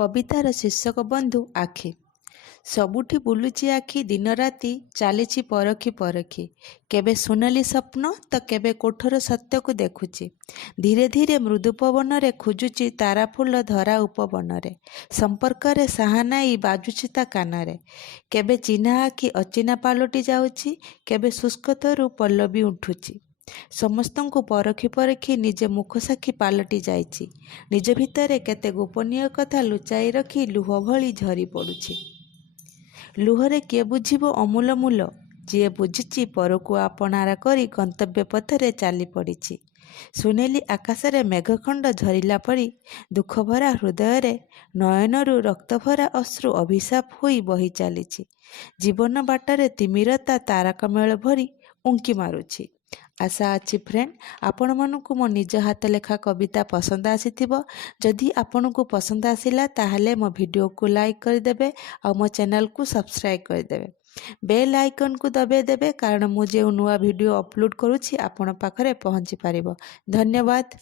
कवितार शीर्षक बंधु आखि। सबुठी बुलुची आखि दिन राति चलीची परखी परखी, केबे सोनाली स्वप्न तो केबे कोठर सत्य को देखुची। धीरे धीरे मृदु पवन रे खोजुची तारा फूल धरा उपवन रे, संपर्क रे साहानाई बाजुची ता कानरे। केबे चिन्हा आखि अचिन्हा पालटी जाउची, केबे शुष्क तरु पल्लवी उठुची। समस्तंकु परखी परखी निजे मुख साक्षी पालटी जाइछि। निज भितरे केते गोपनीय कथा लुचाई रखी लुह भली झरी पड़ुछि। लुहरे किए बुझिबो अमूल मूल, जिए बुझिछि परकु आपणार करी गंतव्य पथरे चाली पड़िछि। सुनेली आकाशरे मेघखंड झरिला पड़ी दुख भरा हृदय रे नयनरु रक्तभरा अश्रु अभिशाप होई बही चलीछि। जीवन बाटरे तिमिरता तारकमेल भरी उंकी मारुछि। आशा अच्छी फ्रेंड आपण मानकु मो निज हाथ लेखा कविता पसंद आसीथिबो। जदि आपनकु पसंद आसिला ताहले मो वीडियो को लाइक कर देबे और मो चैनल को सब्सक्राइब कर देबे। बेल आइकन को दबे देबे कारण मु जे नुआ वीडियो अपलोड करूछि आपण पाखरे पहुंची पारिबो। धन्यवाद।